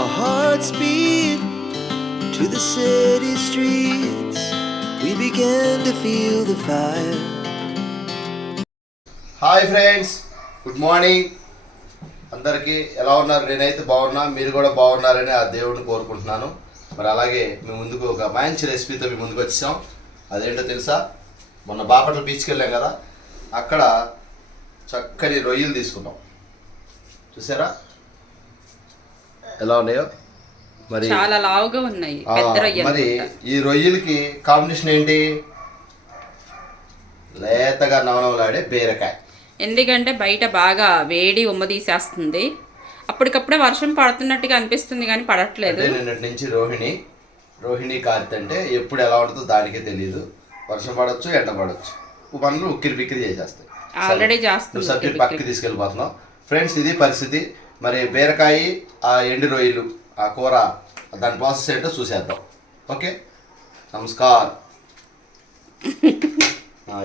Our hearts beat to the city streets. We began to feel the fire. Hi friends, good morning. అందరికీ ఎలా ఉన్నారు? నేనైతే బాగున్నా, మీరు కూడా బాగున్నారని ఆ దేవుడిని కోరుకుంటున్నాను. మరి అలాగే మీ ముందుకు ఒక మంచి రెసిపీతో మీ ముందుకు వచ్చాం. అదేంటో తెలుసా? మొన్న బాపట్ల బీచ్కి వెళ్ళాం కదా, అక్కడ చక్కని రొయ్యలు తీసుకున్నాం. చూసారా ఎలా ఉన్నాయో? మరి చాలా లావుగా ఉన్నాయి, పెద్ద రొయ్యలు. మరి ఈ రొయ్యలకి కాంబినేషన్ ఏంటి? లేతగా నవనవలాడే బీరకాయ. ఎందుకంటే బయట బాగా వేడి ఉమ్మదీసేస్తుంది. అప్పటికప్పుడే వర్షం పడుతున్నట్టుగా అనిపిస్తుంది కానీ పడట్లేదు. నిన్నటి నుంచి రోహిణి కార్తె అంటే ఎప్పుడు ఎలా ఉంటుందో దానికే తెలియదు. వర్షం పడవచ్చు, ఎండ పడవచ్చు, పనులు ఉక్కిరి బిక్కిరి చేసేస్తాయి. ఆల్రెడీ చేస్తుంది. సబ్జెక్ట్ పక్కకి తీసుకెళ్ళిపోతున్నాం ఫ్రెండ్స్. ఇది పరిస్థితి. మరి బీరకాయ, ఆ ఎండు రొయ్యలు, ఆ కూర, దాని ప్రాసెస్ ఏంటో చూసేద్దాం. ఓకే, నమస్కారం.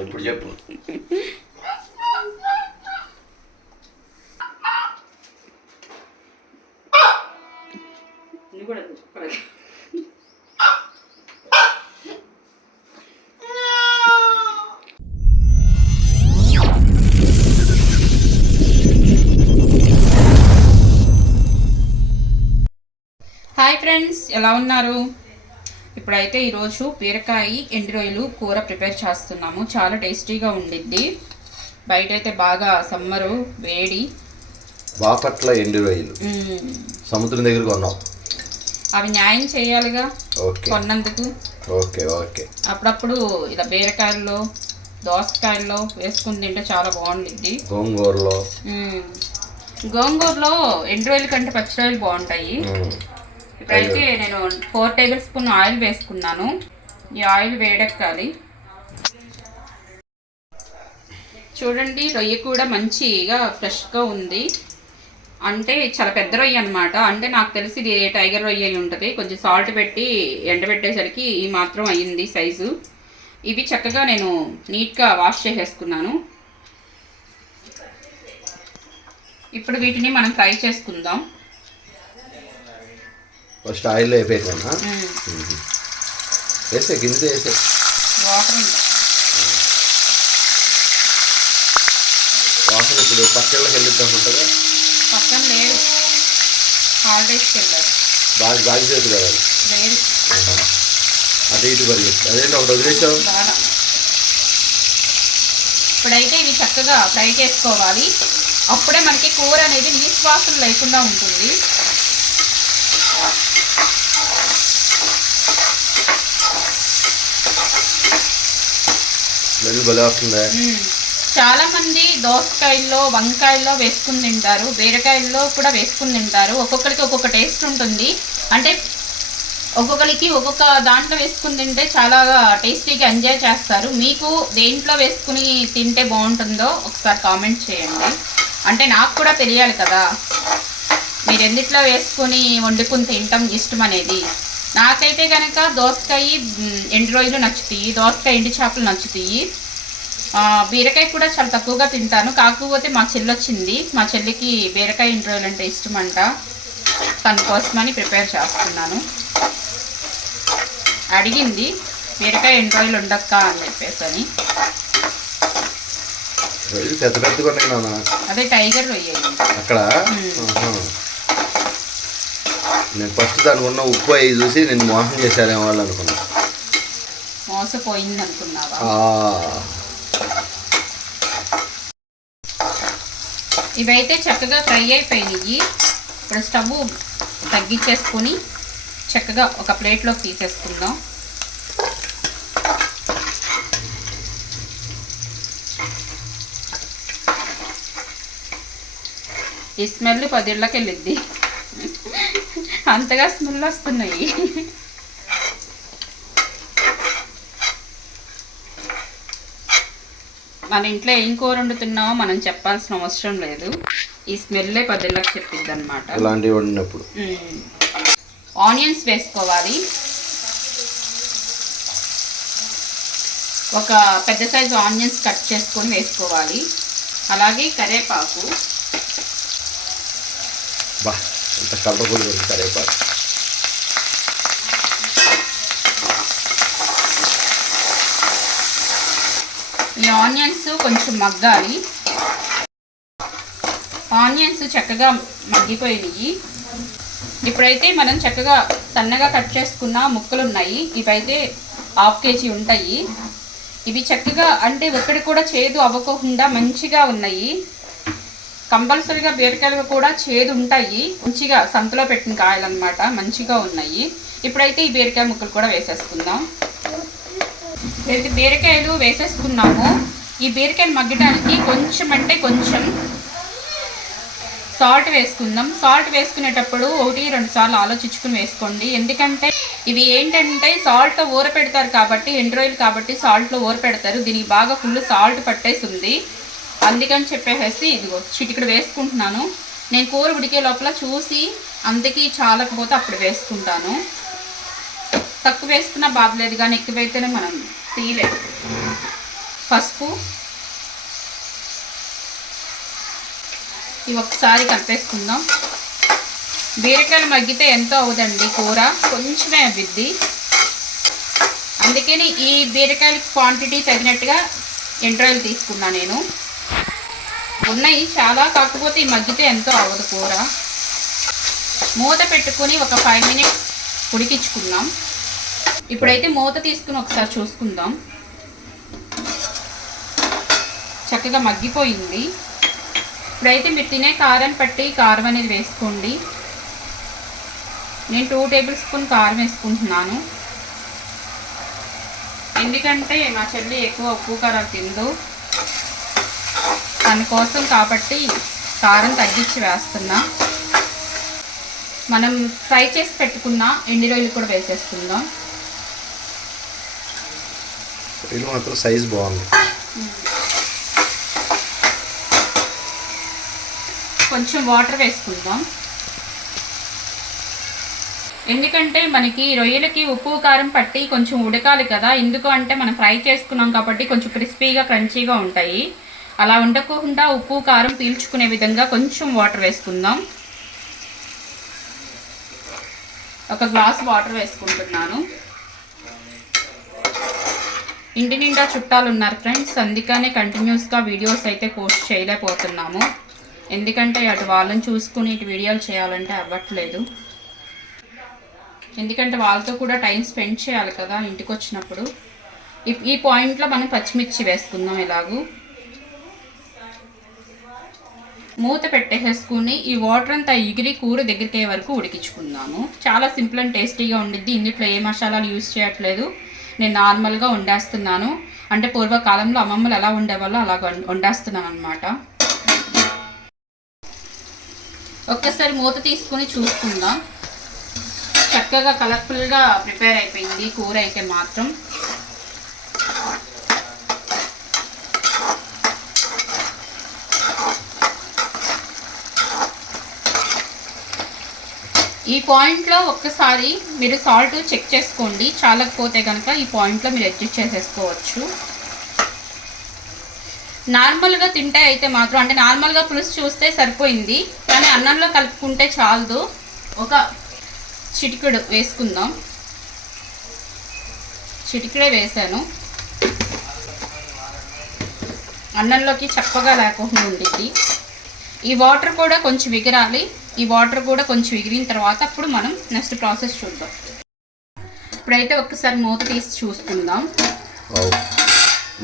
ఇప్పుడు చెప్పు. హాయ్ ఫ్రెండ్స్, ఎలా ఉన్నారు? ఇప్పుడైతే ఈరోజు బీరకాయ ఎండు రొయ్యలు కూర ప్రిపేర్ చేస్తున్నాము. చాలా టేస్టీగా ఉండిద్ది. బయట అయితే బాగా సమ్మరు, వేడి. బాపట్ల ఎండు రొయ్యలు సముద్రం దగ్గర కొన్నాం. అవి న్యాయం చేయాలిగా కొన్నందుకు. Okay okay. అప్పుడప్పుడు ఇలా బీరకాయల్లో, దోసకాయల్లో వేసుకుని తింటే చాలా బాగుండిద్ది. గోంగూరలో ఎండు రొయ్యల కంటే పచ్చి రొయ్యలు బాగుంటాయి. ఇప్పుడైతే నేను 4 టేబుల్ స్పూన్ ఆయిల్ వేసుకున్నాను. ఈ ఆయిల్ వేడెక్కాలి. చూడండి, రొయ్య కూడా మంచిగా ఫ్రెష్గా ఉంది. అంటే చాలా పెద్ద రొయ్య అనమాట. అంటే నాకు తెలిసి ఇది టైగర్ రొయ్య అయి ఉంటుంది. కొంచెం సాల్ట్ పెట్టి ఎండబెట్టేసరికి ఈ మాత్రం అయ్యింది సైజు. ఇవి చక్కగా నేను నీట్గా వాష్ చేసేసుకున్నాను. ఇప్పుడు వీటిని మనం ఫ్రై చేసుకుందాం. ఫస్ట్ ఆయిల్ అయిపోయినా వేసే గిన్నె వేసే వాటర్ వాసన. ఇప్పుడు పచ్చళ్ళకి వెళ్ళిద్దాం ఉంటుందా? పక్కన లేదు, హాలిడేస్కి వెళ్ళారు. బాగా చేతి కదా లేదు, అటు ఇటు పరిగెత్తి. అదేంటి ఒకటి వదిలేసావు? ఇప్పుడైతే ఇవి చక్కగా ఫ్రై చేసుకోవాలి. అప్పుడే మనకి కూర అనేది నీసు వాసన లేకుండా ఉంటుంది. చాలా మంది దోసకాయల్లో, వంకాయల్లో వేసుకుని తింటారు, బీరకాయల్లో కూడా వేసుకుని తింటారు. ఒక్కొక్కరికి ఒక్కొక్క టేస్ట్ ఉంటుంది. అంటే ఒక్కొక్కరికి ఒక్కొక్క దాంట్లో వేసుకుని తింటే చాలా టేస్టీగా ఎంజాయ్ చేస్తారు. మీకు దేంట్లో వేసుకుని తింటే బాగుంటుందో ఒకసారి కామెంట్ చేయండి. అంటే నాకు కూడా తెలియాలి కదా, మీరు ఎన్నిట్లో వేసుకొని వండుకుని తింటాం ఇష్టం అనేది. నాకైతే కనుక దోసకాయ ఎండు రొయ్యలు నచ్చుతాయి, దోసకాయ ఎండు చేపలు నచ్చుతాయి. బీరకాయ కూడా చాలా తక్కువగా తింటాను. కాకపోతే మా చెల్లి వచ్చింది, మా చెల్లికి బీరకాయ ఎండు రొయ్యలు అంటే ఇష్టం అంట. తన కోసమని ప్రిపేర్ చేస్తున్నాను. అడిగింది బీరకాయ ఎండు రొయ్యలు ఉండక్క అని చెప్పేసి అని. అదే టైగర్ రొయ్య అక్కడ. నేను ఫస్ట్ దానికి ఉన్న ఉప్పు అవి చూసి నేను మోసం చేశారేమో వాళ్ళు అనుకున్నా. మోసపోయింది అనుకున్నావా? ఇవైతే చక్కగా ఫ్రై అయిపోయినాయి. ఇప్పుడు స్టవ్ తగ్గించేసుకొని చక్కగా ఒక ప్లేట్లోకి తీసేసుకుందాం. ఈ స్మెల్ 10 ఇళ్ళకి వెళ్ళిద్ది, అంతగా స్మెల్ వస్తున్నాయి. మన ఇంట్లో ఏం కూర వండుతున్నామో మనం చెప్పాల్సిన అవసరం లేదు. ఈ స్మెల్లే 10 ఇళ్ళకి చెప్పిద్ది అనమాట. ఇలాంటివి వండినప్పుడు ఆనియన్స్ వేసుకోవాలి. ఒక పెద్ద సైజు ఆనియన్స్ కట్ చేసుకొని వేసుకోవాలి. అలాగే కరివేపాకు. అంత కలర్ఫుల్ కరివేపాకు. ఈ ఆనియన్స్ కొంచెం మగ్గాలి. ఆనియన్స్ చక్కగా మగ్గిపోయినాయి. ఇప్పుడైతే మనం చక్కగా సన్నగా కట్ చేసుకున్న ముక్కలు ఉన్నాయి. ఇవైతే 1/2 kg ఉంటాయి. ఇవి చక్కగా అంటే ఒక్కడి కూడా చేదు అవ్వకుండా మంచిగా ఉన్నాయి. కంపల్సరీగా బీరకాయలు కూడా చేదు ఉంటాయి. మంచిగా సంతలో పెట్టిన కాయలు అన్నమాట, మంచిగా ఉన్నాయి. ఇప్పుడైతే ఈ బీరకాయ ముక్కలు కూడా వేసేసుకుందాం. అయితే బీరకాయలు వేసేసుకున్నాము. ఈ బీరకాయలు మగ్గడానికి కొంచెం అంటే కొంచెం సాల్ట్ వేసుకుందాం. సాల్ట్ వేసుకునేటప్పుడు 1-2 సార్లు ఆలోచించుకుని వేసుకోండి. ఎందుకంటే ఇవి ఏంటంటే సాల్ట్తో ఊర పెడతారు కాబట్టి, ఎండు రొయ్యలు కాబట్టి సాల్ట్లో ఊర పెడతారు. దీనికి బాగా ఫుల్ సాల్ట్ పట్టేసి ఉంది. అందుకని చెప్పేసి ఇదిగో చిటికెడు వేసుకుంటున్నాను. నేను కూర ఉడికే లోపల చూసి అందుకే చాలకపోతే అప్పుడు వేసుకుంటాను. తక్కువ వేసుకున్నా బాధలేదు, కానీ ఎక్కువైతేనే మనం తీయలేదు. పసుపు ఇవి ఒకసారి కలిపేసుకుందాం. బీరకాయలు మగ్గితే ఎంతో అవుదండి కూర, కొంచెమే అవ్విద్ది. అందుకని ఈ బీరకాయల క్వాంటిటీ తగినట్టుగా ఎండ్రాయిలు తీసుకున్నా నేను. ఉన్నాయి చాలా, కాకపోతే ఈ మగ్గితే ఎంతో అవ్వదు కూర. మూత పెట్టుకొని ఒక 5 minutes ఉడికించుకుందాం. ఇప్పుడైతే మూత తీసుకుని ఒకసారి చూసుకుందాం. చక్కగా మగ్గిపోయింది. ఇప్పుడైతే మీరు తినే కారం పట్టి కారం అనేది వేసుకోండి. నేను 2 tablespoon కారం వేసుకుంటున్నాను. ఎందుకంటే మా చెల్లి ఎక్కువ ఉప్పు కారాలు తిందు, దానికోసం కాబట్టి కారం తగ్గించి వేస్తున్నా. మనం ఫ్రై చేసి పెట్టుకున్న ఎండు రొయ్యలు కూడా వేసేసుకుందాం. ఇది మాత్రం సైజ్ బాగుంది. కొంచెం వాటర్ వేసుకుందాం. ఎందుకంటే మనకి రొయ్యలకి ఉప్పు కారం పట్టి కొంచెం ఉడకాలి కదా. ఎందుకు అంటే మనం ఫ్రై చేసుకున్నాం కాబట్టి కొంచెం క్రిస్పీగా క్రంచీగా ఉంటాయి. అలా ఉండకుండా ఉప్పు కారం పీల్చుకునే విధంగా కొంచెం వాటర్ వేసుకుందాం. 1 గ్లాస్ వాటర్ వేసుకుంటున్నాను. ఇంటి నిండా చుట్టాలు ఉన్నారు ఫ్రెండ్స్, అందుకనే కంటిన్యూస్గా వీడియోస్ అయితే పోస్ట్ చేయలేకపోతున్నాము. ఎందుకంటే అటు వాళ్ళని చూసుకుని ఇటు వీడియోలు చేయాలంటే అవ్వట్లేదు. ఎందుకంటే వాళ్ళతో కూడా టైం స్పెండ్ చేయాలి కదా ఇంటికి వచ్చినప్పుడు. ఈ పాయింట్లో మనం పచ్చిమిర్చి వేసుకుందాం. ఇలాగూ మూత పెట్టేసుకుని ఈ వాటర్ అంతా ఎగిరి కూర దగ్గరికి అయ్యే వరకు ఉడికించుకుందాము. చాలా సింపుల్ అండ్ టేస్టీగా ఉండిద్ది. ఇందులో ఏ మసాలాలు యూజ్ చేయట్లేదు. నేను నార్మల్గా వండేస్తున్నాను. అంటే పూర్వకాలంలో అమ్మమ్మలు ఎలా ఉండేవాళ్ళో అలా వండేస్తున్నాను అనమాట. ఒక్కసారి మూత తీసుకుని చూసుకుందాం. చక్కగా కలర్ఫుల్గా ప్రిపేర్ అయిపోయింది కూర అయితే మాత్రం. ఈ పాయింట్లో ఒక్కసారి మీరు సాల్ట్ చెక్ చేసుకోండి. చాలకపోతే కనుక ఈ పాయింట్లో మీరు అడ్జస్ట్ చేసేసుకోవచ్చు. నార్మల్గా తింటే అయితే మాత్రం, అంటే నార్మల్గా పులుసు చూస్తే సరిపోయింది, కానీ అన్నంలో కలుపుకుంటే చాలదు. ఒక చిటికెడు వేసుకుందాం. చిటికెడే వేసాను. అన్నంలోకి చప్పగా లేకుండా ఉండిద్ది. ఈ వాటర్ కూడా కొంచెం ఎగిరాలి. ఈ వాటర్ కూడా కొంచెం ఎగిరిన తర్వాత అప్పుడు మనం నెక్స్ట్ ప్రాసెస్ చూద్దాం. ఇప్పుడైతే ఒక్కసారి మూత తీసి చూసుకుందాం.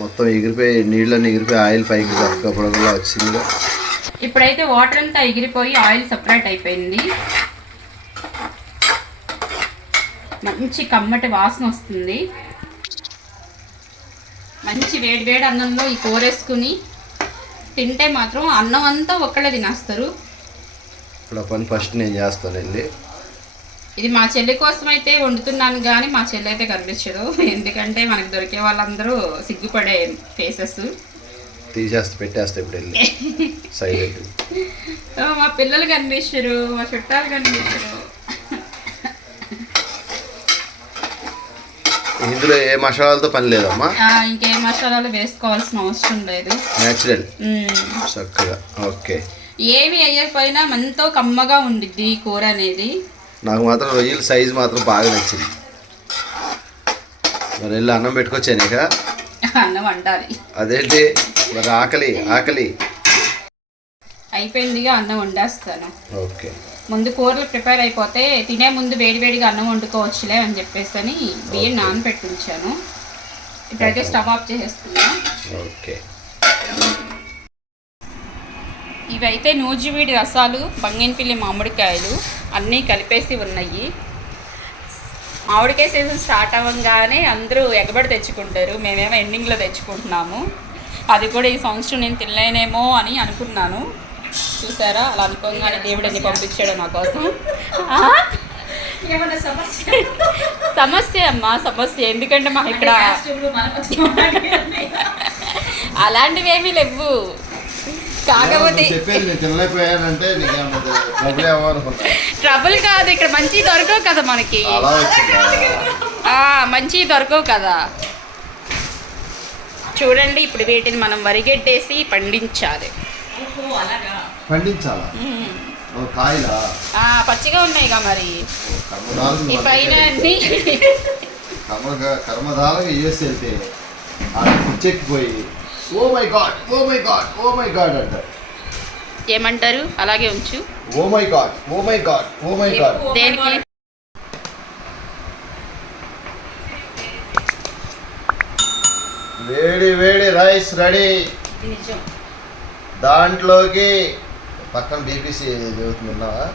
మొత్తం ఎగిరిపోయి నీళ్ళని ఎగిరిపోయి ఆయిల్ పైకి చక్కగా వచ్చింది. ఇప్పుడైతే వాటర్ అంతా ఎగిరిపోయి ఆయిల్ సపరేట్ అయిపోయింది. మంచి కమ్మటి వాసన వస్తుంది. మంచి వేడి వేడి అన్నంలో ఈ కూర వేసుకుని తింటే మాత్రం అన్నం అంతా ఒక్కడే తినేస్తారు. ఇప్పుడు ఆ పని ఫస్ట్ నేను చేస్తాను వెళ్ళి. ఇది మా చెల్లి కోసం అయితే వండుతున్నాను, కానీ మా చెల్లి అయితే కనిపించదు. ఎందుకంటే మనకు దొరికే వాళ్ళందరూ సిగ్గుపడే ఫేసెస్. తీసేస్తే పెట్టేస్తే ఇప్పుడు వెళ్ళి సైలెంట్. మా పిల్లలు కనిపించరు, మా చుట్టాలు కనిపించరు. ఇందులో ఏ మసాలాలతో పని లేదమ్మా. ఇంకే మసాలాలు వేసుకోవాల్సిన అవసరం లేదు. న్యాచురల్ చక్కగా. ఓకే, ఏమి వేయకపోయినా ఎంతో కమ్మగా ఉండిద్ది ఈ కూర అనేది. నాకు మాత్రం రొయ్యల సైజు మాత్రం బాగా నచ్చింది. మరి వెళ్ళి అన్నం పెట్టుకొచ్చాను ఇక. అన్నం వండాలి. అదేంటి మరి ఆకలి ఆకలి అయిపోయిందిగా, అన్నం వండేస్తాను. ఓకే. ముందు కూరలు ప్రిపేర్ అయిపోతే తినే ముందు వేడివేడిగా అన్నం వండుకోవచ్చులే అని చెప్పేసి అని బియ్యం నానబెట్టి ఉంచాను. ఇప్పుడైతే స్టవ్ ఆఫ్ చేసేస్తున్నా. ఓకే. ఇవైతే నూజివీడి రసాలు, బంగినపల్లి మామిడికాయలు అన్నీ కలిపేసి ఉన్నాయి. మామిడికాయ సీజన్ స్టార్ట్ అవ్వగానే అందరూ ఎగబడి తెచ్చుకుంటారు, మేమేమో ఎండింగ్లో తెచ్చుకుంటున్నాము. అది కూడా ఈ సంవత్సరం నేను తినలేనేమో అని అనుకున్నాను. చూసారా, అలా అనుకోగానే దేవుడు అన్ని పంపించాడు నా కోసం. సమస్య అమ్మా, సమస్య. ఎందుకంటే మాకు ఇక్కడ అలాంటివి ఏమీ లేవు. కాకపోతే ట్రబుల్ కాదు, ఇక్కడ మంచి దొరకవు కదా మనకి. మంచి దొరకవు కదా. చూడండి, ఇప్పుడు వీటిని మనం వరిగెట్టేసి పండించాలి. పచ్చిగా ఉన్నాయిగా మరి ఈ పైన అన్ని. కర్మధారగా యూఎస్ వెళ్తే పిచ్చెక్కిపోయి oh my god oh my god oh my god అంటారు. ఏమంటారు? అలాగే ఉంచు. Oh my god oh my god oh my god. దేనికి? వేడి వేడి రైస్ రెడీ. దాంట్లోకి పక్కన బీపీసీ చదువుతున్నావా?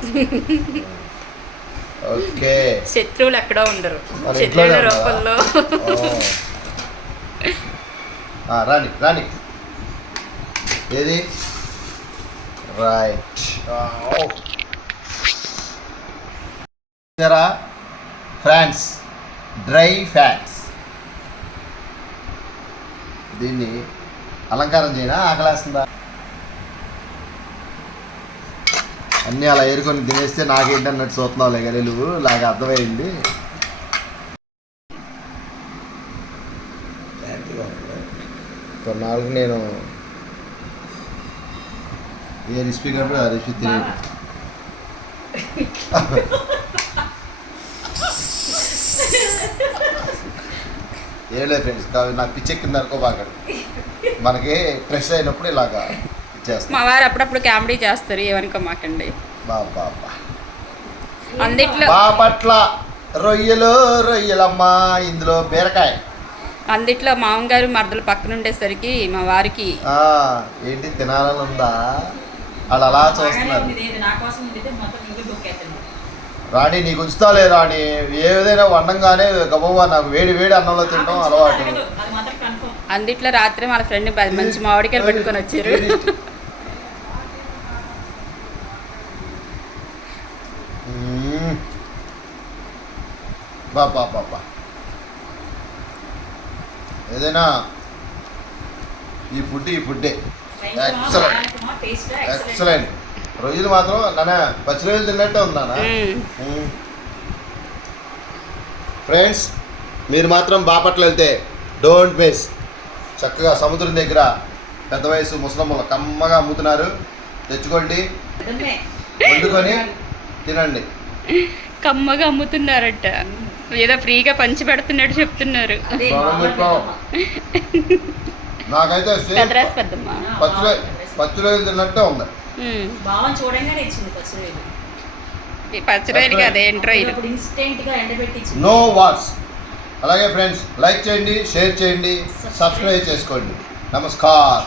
ఓకే. శత్రువులు ఎక్కడో ఉండరు, శత్రువుల రూపంలో. రాని రాని ఏది రైట్. France dry fans. దీన్ని అలంకారం చేయనా? ఆకలేస్తుందా? అన్నీ అలా ఏరుకొని తినేస్తే నాకేంటన్నట్టు చూస్తున్నావు లేక నువ్వు, లాగా అర్థమైంది. కొన్నాళ్ళకి నేను ఏ రెసిపీ కాబట్టి ఆ రెసిపీ తెలియదు. ఏం లేదు ఫ్రెండ్స్, నాకు పిచ్చెక్కింది అనుకో బాగా. మనకి ఫ్రెష్ అయినప్పుడు ఇలాగా చేస్తాం. మా వారు అప్పుడప్పుడు కామెడీ చేస్తారు, ఏమనుకోమాకండి. బాబా అందుట్లో బాపట్ల రొయ్యలు రొయ్యలమ్మా, ఇందులో బీరకాయ. అందుట్లో మామగారు మరదలు పక్కన ఉండేసరికి మా వారికి ఏంటి తినాలని ఉందా? వాళ్ళు అలా చూస్తున్నారు. రాణి నీకు ఉంచుతాలే రాణి, ఏదైనా వండంగానే గబవ్వా నాకు వేడి వేడి అన్నంలో తినడం అలవాటు. అందుట్లో రాత్రి వాళ్ళ ఫ్రెండ్ మంచి మామిడికాయలు పెట్టుకొని వచ్చారు. బాబా బాబా ఏదైనా ఈ ఫుడ్డే ఎక్సలెంట్. రొయ్యలు మాత్రం నాన్న పచ్చి రొయ్యలు తిన్నట్టే ఉందా ఫ్రెండ్స్. మీరు మాత్రం బాపట్ల వెళ్తే డోంట్ మిస్. చక్కగా సముద్రం దగ్గర పెద్ద వయసు ముసలమ్మలు కమ్మగా అమ్ముతున్నారు, తెచ్చుకోండి, వండుకొని తినండి. కమ్మగా అమ్ముతున్నారట, ఏదో ఫ్రీగా పంచి పెడుతున్నట్టు చెప్తున్నారు. నాకైతే పచ్చి రొయ్యలు తిన్నట్టే ఉంది. పచ్చి రొయ్యలు కాదు, ఎండు రొయ్యలు. Know what's. అలాగే ఫ్రెండ్స్, లైక్ చేయండి, షేర్ చేయండి, సబ్స్క్రైబ్ చేసుకోండి. నమస్కారం.